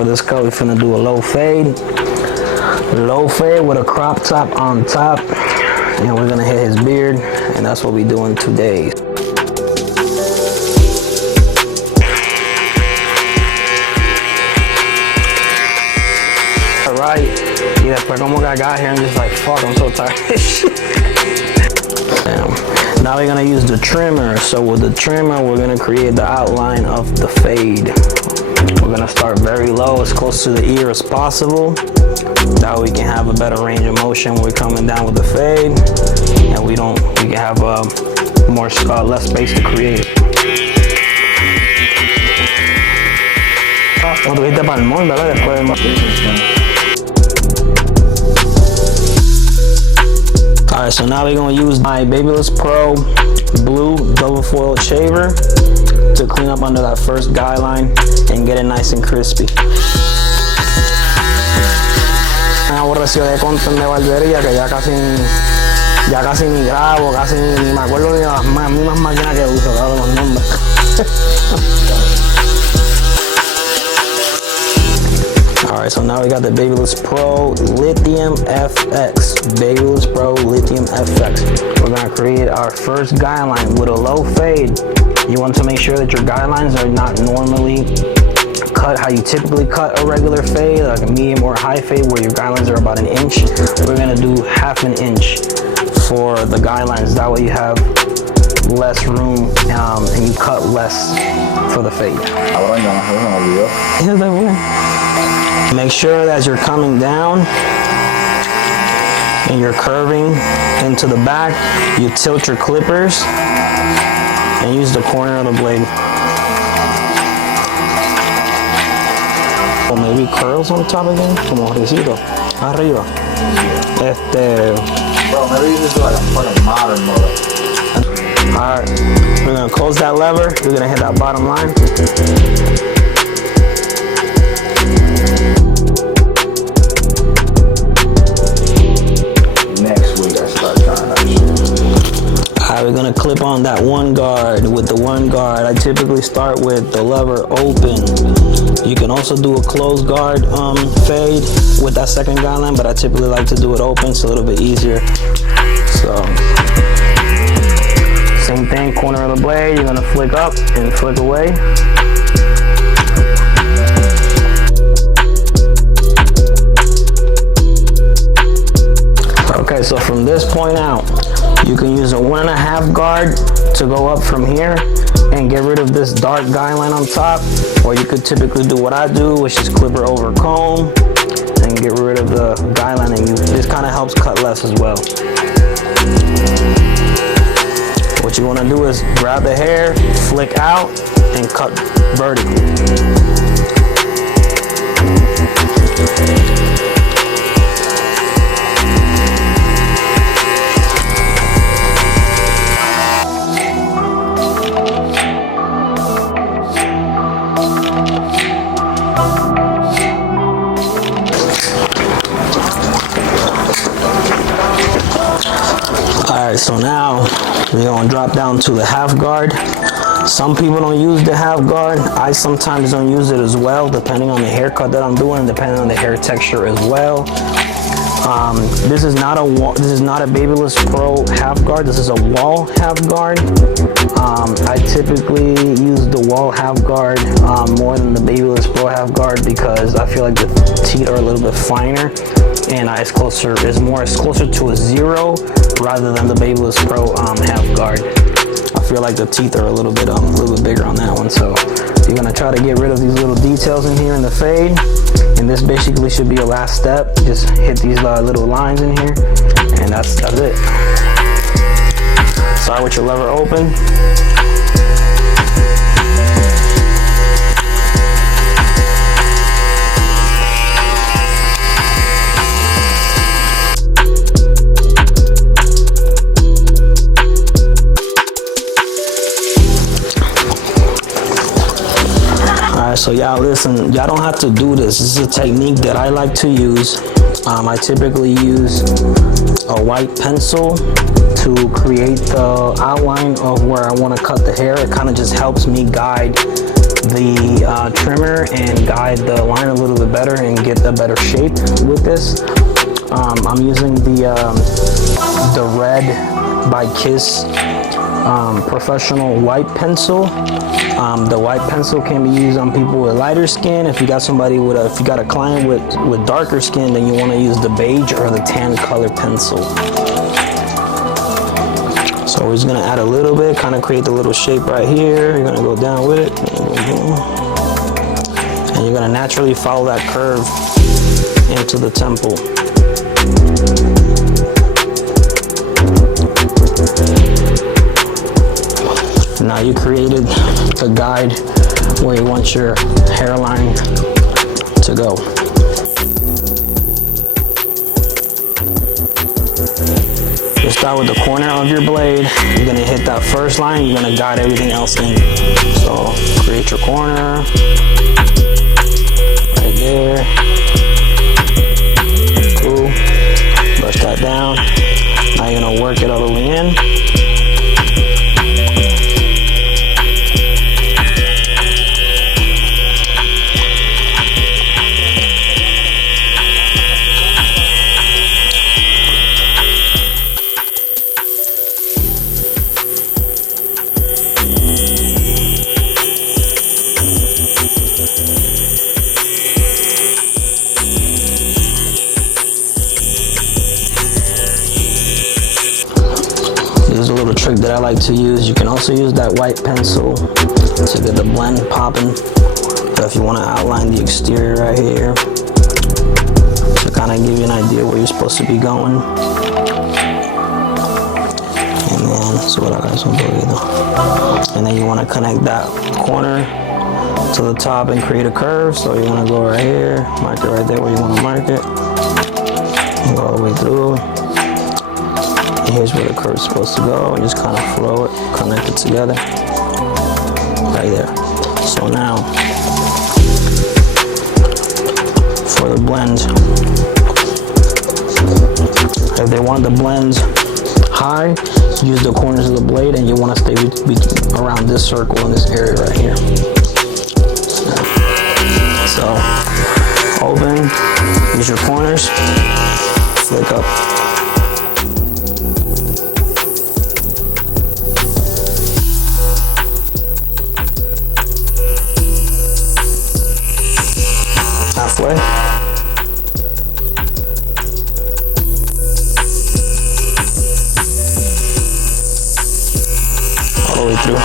for this cut, we're finna do a low fade. Low fade with a crop top on top. And we're gonna hit his beard. And that's what we're doing today. Alright. Yeah, después como que I got here and just like, fuck, I'm so tired. Damn. Now we're gonna use the trimmer. So with the trimmer, we're gonna create the outline of the fade. We're gonna start very low, as close to the ear as possible. That way we can have a better range of motion when we're coming down with the fade, and we can have less space to create. Alright, so now we're gonna use my Babyless Pro blue double foil shaver to clean up under that first guideline and get it nice and crispy. Una aborreció de content de barbería que ya casi ni grabo, casi ni me acuerdo de las mismas máquinas que uso, claro, los nombres. Alright, so now we got the Babyless Pro Lithium FX. Babyless Pro Lithium FX. We're gonna create our first guideline with a low fade. You want to make sure that your guidelines are not normally cut how you typically cut a regular fade, like a medium or high fade where your guidelines are about 1 inch. We're gonna do 1/2 inch for the guidelines. That way you have less room and you cut less for the fade. Make sure that you're coming down and you're curving into the back. You tilt your clippers and use the corner of the blade. Or maybe curls on top again, como risito, arriba. Bro, maybe this is like a fucking modern mode. Alright, we're gonna close that lever. We're gonna hit that bottom line. Next week I start trying that shit. Alright, we're gonna clip on that one guard. With the one guard, I typically start with the lever open. You can also do a closed guard fade with that second guideline, but I typically like to do it open. It's a little bit easier. So, same thing, corner of the blade, you're gonna flick up and flick away. Okay, so from this point out, you can use a 1.5 guard to go up from here and get rid of this dark guideline on top, or you could typically do what I do, which is clipper over comb and get rid of the guideline, and this kind of helps cut less as well. What you want to do is grab the hair, flick out, and cut vertically. Alright, so now we're going to drop down to the 1/2 guard. Some people don't use the 1/2 guard. I sometimes don't use it as well, depending on the haircut that I'm doing, depending on the hair texture as well. This is not a Babyless Pro 1/2 guard. This is a wall 1/2 guard. I typically use the wall 1/2 guard more than the Babyless Pro 1/2 guard because I feel like the teeth are a little bit finer and it's closer to a 0 rather than the Babyless Pro 1/2 guard. I feel like the teeth are a little bit bigger on that one. So you're gonna try to get rid of these little details in here in the fade, and this basically should be your last step. Just hit these little lines in here, and that's it. Start with your lever open. So y'all listen, y'all don't have to do this. This is a technique that I like to use. I typically use a white pencil to create the outline of where I want to cut the hair. It kind of just helps me guide the trimmer and guide the line a little bit better and get a better shape with this. I'm using the Red by Kiss professional white pencil. The white pencil can be used on people with lighter skin. If you got somebody if you got a client with darker skin, then you want to use the beige or the tan color pencil. So we're just gonna add a little bit, kind of create the little shape right here. You're gonna go down with it, and you're gonna naturally follow that curve into the temple. Now you created the guide where you want your hairline to go. You start with the corner of your blade. You're gonna hit that first line. You're gonna guide everything else in. So create your corner right there. Cool. Brush that down. Now you're gonna work it all the way in. Trick that I like to use. You can also use that white pencil to get the blend popping. So if you want to outline the exterior right here to kind of give you an idea where you're supposed to be going. And then and then you want to connect that corner to the top and create a curve. So you want to go right here, mark it right there where you want to mark it, and go all the way through. Here's where the curve is supposed to go, and just kind of flow it, connect it together, right there. So now, for the blend, if they want the blends high, use the corners of the blade, and you want to stay around this circle in this area right here. So, open, use your corners, flick up. Halfway. All the way through.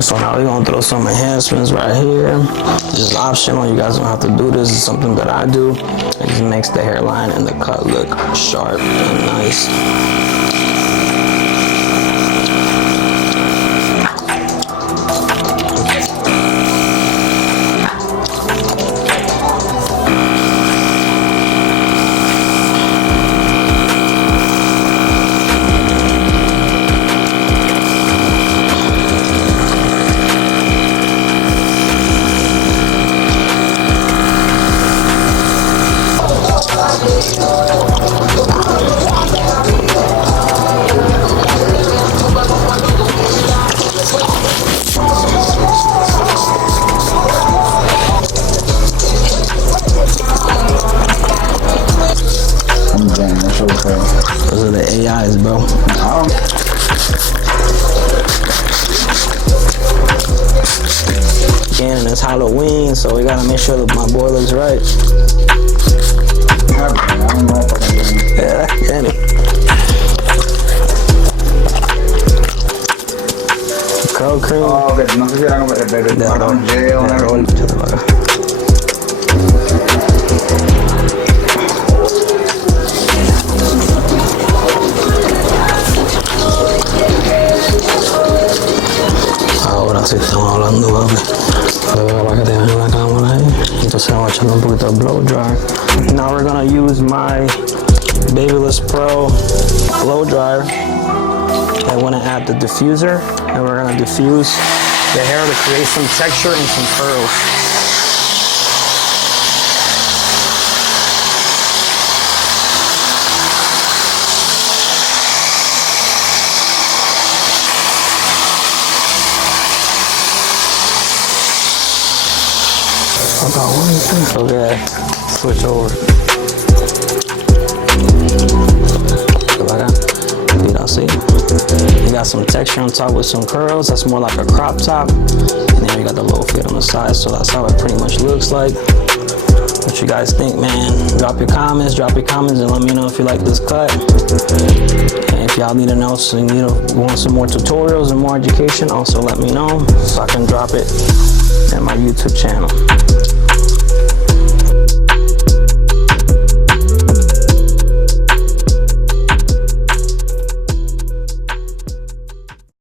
So now we're gonna throw some enhancements right here. This is optional, you guys don't have to do this. It's something that I do. It just makes the hairline and the cut look sharp and nice. Those are the AIs, bro. Again, and it's Halloween, so we gotta make sure that my boy looks right. I don't know if I can do it. Yeah, get it. Curl cream. Oh, okay. No sé si era como el roll. Para que te vean la cámara ahí. Entonces vamos a echarle un poquito de blow dry. Now we're gonna use my Babyless Pro blow dryer. I want to add the diffuser, and we're gonna diffuse the hair to create some texture and some curls. Okay, switch over. See, you got some texture on top with some curls. That's more like a crop top, and then you got the low fade on the side. So that's how it pretty much looks like. What you guys think, man? Drop your comments, and let me know if you like this cut. And if y'all need to know, so you want some more tutorials and more education, also let me know so I can drop it in my YouTube channel.